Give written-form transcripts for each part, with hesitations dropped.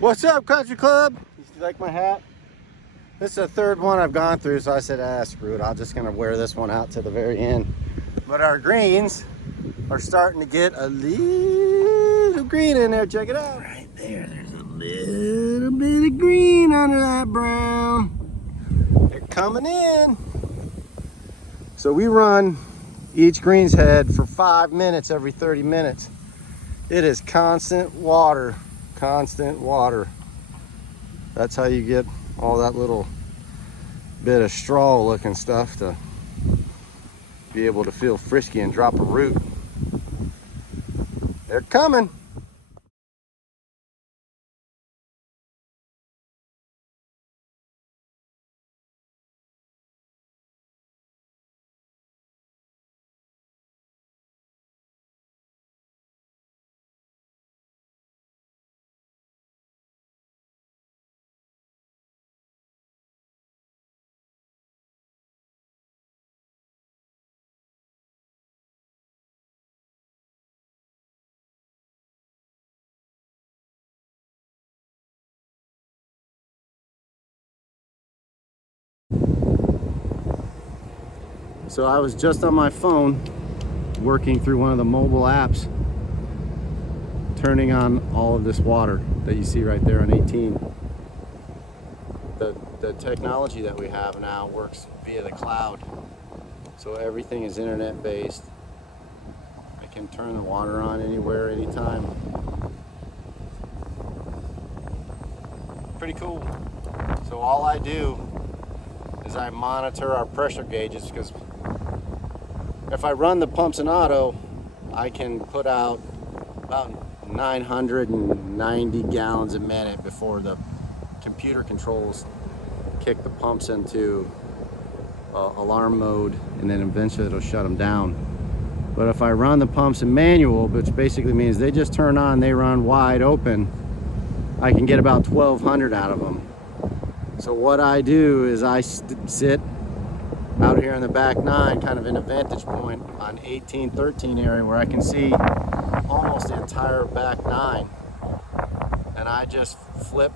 What's up, Country Club? You like my hat? This is the third one I've gone through, so I said, screw it. I'm just gonna wear this one out to the very end. But our greens are starting to get a little green in there. Check it out. Right there, there's a little bit of green under that brown. They're coming in. So we run each greens head for 5 minutes every 30 minutes. It is constant water, constant water. That's how you get all that little bit of straw looking stuff to be able to feel frisky and drop a root. They're coming. So I was just on my phone working through one of the mobile apps, turning on all of this water that you see right there on 18. The technology that we have now works via the cloud. So everything is internet based. I can turn the water on anywhere, anytime. Pretty cool. So all I do is I monitor our pressure gauges, because if I run the pumps in auto, I can put out about 990 gallons a minute before the computer controls kick the pumps into alarm mode, and then eventually it'll shut them down. But if I run the pumps in manual, which basically means they just turn on, they run wide open, I can get about 1200 out of them. So what I do is I sit out here in the back 9, kind of in a vantage point on 18, 13 area where I can see almost the entire back 9. And I just flip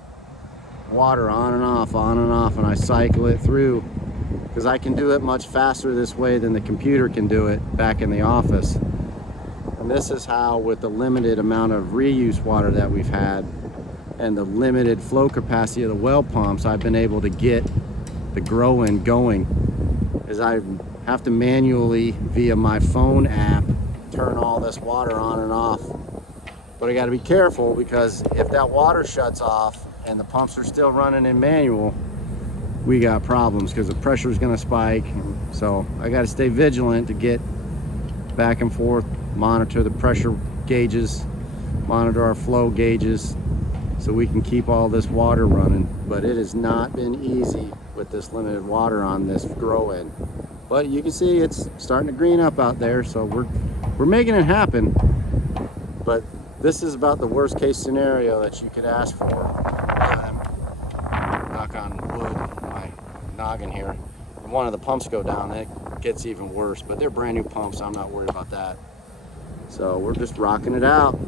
water on and off, and I cycle it through, because I can do it much faster this way than the computer can do it back in the office. And this is how, with the limited amount of reuse water that we've had and the limited flow capacity of the well pumps, I've been able to get the grow-in going. Is I have to manually, via my phone app, turn all this water on and off. But I got to be careful, because if that water shuts off and the pumps are still running in manual, we got problems, because the pressure is going to spike. So I got to stay vigilant to get back and forth, monitor the pressure gauges, monitor our flow gauges, so we can keep all this water running. But it has not been easy with this limited water on this grow-in. But you can see it's starting to green up out there, so we're making it happen. But this is about the worst case scenario that you could ask for. Knock on wood, my noggin here. When one of the pumps go down, it gets even worse. But they're brand new pumps, so I'm not worried about that. So we're just rocking it out,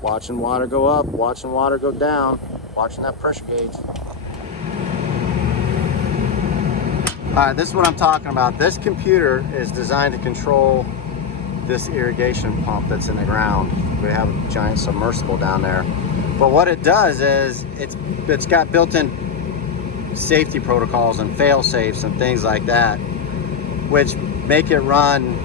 watching water go up, watching water go down, watching that pressure gauge. All right, this is what I'm talking about. This computer is designed to control this irrigation pump that's in the ground. We have a giant submersible down there. But what it does is it's got built-in safety protocols and fail-safes and things like that, which make it run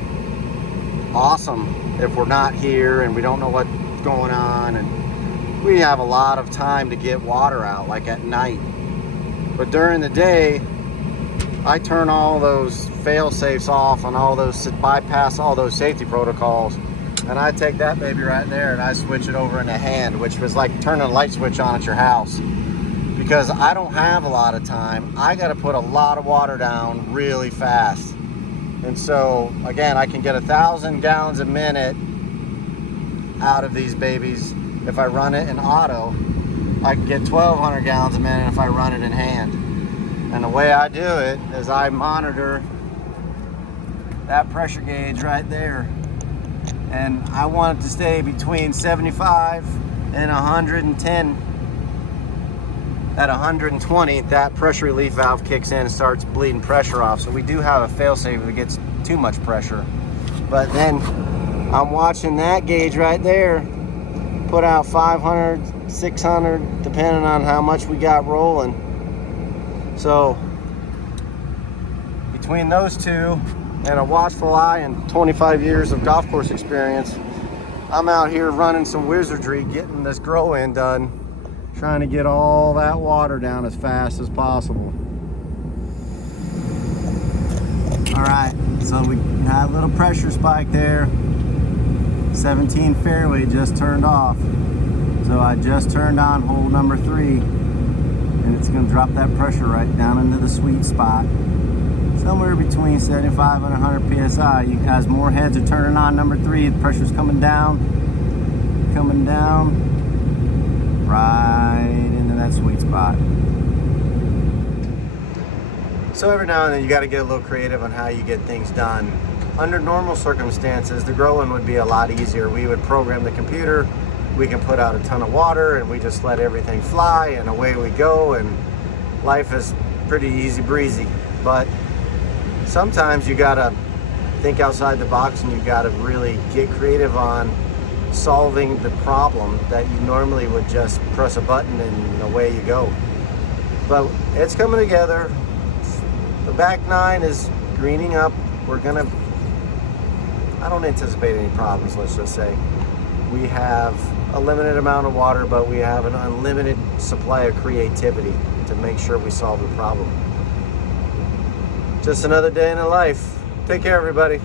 awesome if we're not here and we don't know what's going on, and we have a lot of time to get water out, like at night. But during the day, I turn all those fail-safes off and all those, bypass all those safety protocols, and I take that baby right there and I switch it over into hand, which was like turning a light switch on at your house, because I don't have a lot of time. I got to put a lot of water down really fast. And so again, I can get 1,000 gallons a minute out of these babies. If I run it in auto, I can get 1,200 gallons a minute if I run it in hand. And the way I do it is I monitor that pressure gauge right there, and I want it to stay between 75 and 110 at 120, that pressure relief valve kicks in and starts bleeding pressure off. So we do have a fail-safe if it gets too much pressure. But then I'm watching that gauge right there put out 500, 600, depending on how much we got rolling. So between those two and a watchful eye and 25 years of golf course experience, I'm out here running some wizardry, getting this grow in done, trying to get all that water down as fast as possible. All right, so we had a little pressure spike there. 17 fairway just turned off. So I just turned on hole number 3, and it's gonna drop that pressure right down into the sweet spot. Somewhere between 75 and 100 PSI. As more heads are turning on number 3, the pressure's coming down, right into that sweet spot. So every now and then you got to get a little creative on how you get things done. Under normal circumstances, the growing would be a lot easier. We would program the computer, we can put out a ton of water, and we just let everything fly, and away we go, and life is pretty easy breezy. But sometimes you gotta think outside the box, and you gotta really get creative on solving the problem that you normally would just press a button and away you go. But it's coming together. The back 9 is greening up. I don't anticipate any problems, let's just say. We have a limited amount of water, but we have an unlimited supply of creativity to make sure we solve the problem. Just another day in the life. Take care, everybody.